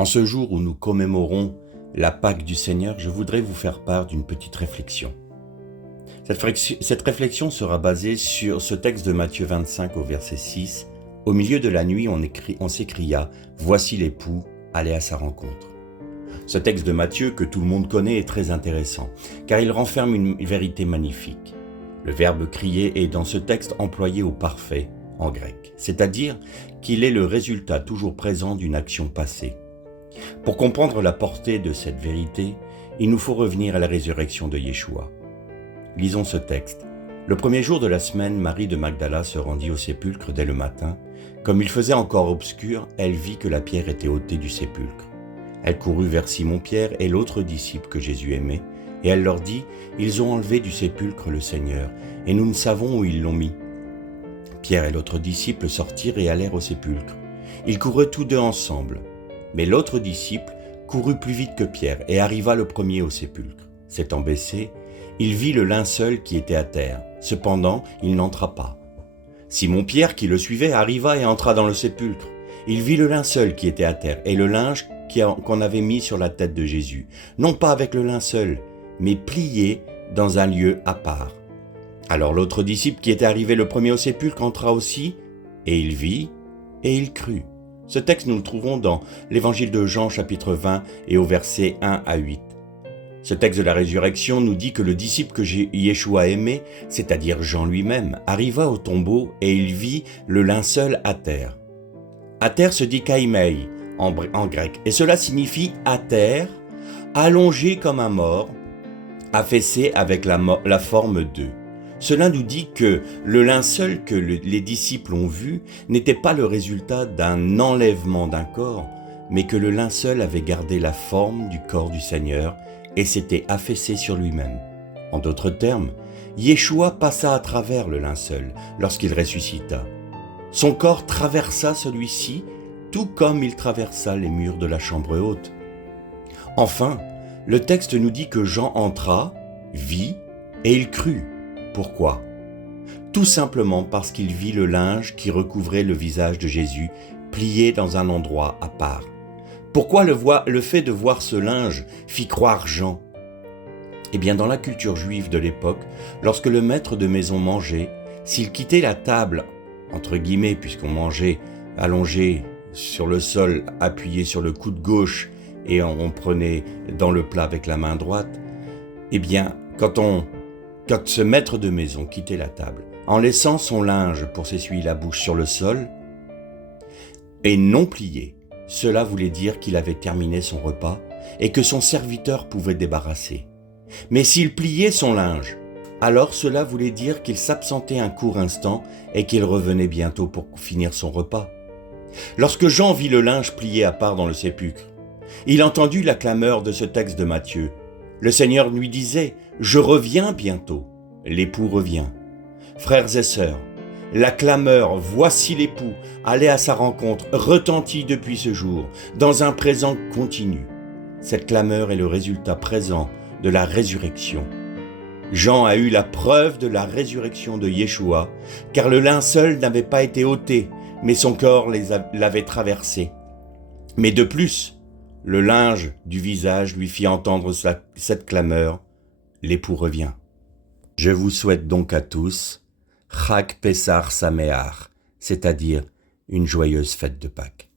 En ce jour où nous commémorons la Pâque du Seigneur, je voudrais vous faire part d'une petite réflexion. Cette réflexion sera basée sur ce texte de Matthieu 25 au verset 6. Au milieu de la nuit, on s'écria « Voici l'époux, allez à sa rencontre ». Ce texte de Matthieu, que tout le monde connaît, est très intéressant, car il renferme une vérité magnifique. Le verbe « crier » est dans ce texte employé au parfait en grec, c'est-à-dire qu'il est le résultat toujours présent d'une action passée. Pour comprendre la portée de cette vérité, il nous faut revenir à la résurrection de Yeshua. Lisons ce texte. Le premier jour de la semaine, Marie de Magdala se rendit au sépulcre dès le matin. Comme il faisait encore obscur, elle vit que la pierre était ôtée du sépulcre. Elle courut vers Simon-Pierre et l'autre disciple que Jésus aimait, et elle leur dit « Ils ont enlevé du sépulcre le Seigneur, et nous ne savons où ils l'ont mis. » Pierre et l'autre disciple sortirent et allèrent au sépulcre. Ils coururent tous deux ensemble. Mais l'autre disciple courut plus vite que Pierre et arriva le premier au sépulcre. S'étant baissé, il vit le linceul qui était à terre. Cependant, il n'entra pas. Simon-Pierre, qui le suivait, arriva et entra dans le sépulcre. Il vit le linceul qui était à terre et le linge qu'on avait mis sur la tête de Jésus, non pas avec le linceul, mais plié dans un lieu à part. Alors l'autre disciple qui était arrivé le premier au sépulcre entra aussi, et il vit, et il crut. Ce texte, nous le trouvons dans l'évangile de Jean, chapitre 20, et au verset 1 à 8. Ce texte de la résurrection nous dit que le disciple que Yeshua aimait, c'est-à-dire Jean lui-même, arriva au tombeau et il vit le linceul à terre. À terre se dit kaimei en grec, et cela signifie à terre, allongé comme un mort, affaissé avec la forme d'œuf. Cela nous dit que le linceul que les disciples ont vu n'était pas le résultat d'un enlèvement d'un corps, mais que le linceul avait gardé la forme du corps du Seigneur et s'était affaissé sur lui-même. En d'autres termes, Yeshua passa à travers le linceul lorsqu'il ressuscita. Son corps traversa celui-ci, tout comme il traversa les murs de la chambre haute. Enfin, le texte nous dit que Jean entra, vit et il crut. Pourquoi ? Tout simplement parce qu'il vit le linge qui recouvrait le visage de Jésus plié dans un endroit à part. Pourquoi le fait de voir ce linge fit croire Jean ? Eh bien, dans la culture juive de l'époque, lorsque le maître de maison mangeait, s'il quittait la table, entre guillemets, puisqu'on mangeait allongé sur le sol, appuyé sur le coude gauche, et on prenait dans le plat avec la main droite, eh bien, quand ce maître de maison quittait la table, en laissant son linge pour s'essuyer la bouche sur le sol, et non plié, cela voulait dire qu'il avait terminé son repas et que son serviteur pouvait débarrasser. Mais s'il pliait son linge, alors cela voulait dire qu'il s'absentait un court instant et qu'il revenait bientôt pour finir son repas. Lorsque Jean vit le linge plié à part dans le sépulcre, il entendit la clameur de ce texte de Matthieu. Le Seigneur lui disait « Je reviens bientôt ». L'époux revient. Frères et sœurs, la clameur « Voici l'époux, allez à sa rencontre » retentit depuis ce jour, dans un présent continu. Cette clameur est le résultat présent de la résurrection. Jean a eu la preuve de la résurrection de Yeshua, car le linceul n'avait pas été ôté, mais son corps l'avait traversé. Mais de plus, le linge du visage lui fit entendre cette clameur, l'époux revient. Je vous souhaite donc à tous Chag Pesach Sameach, c'est-à-dire une joyeuse fête de Pâques.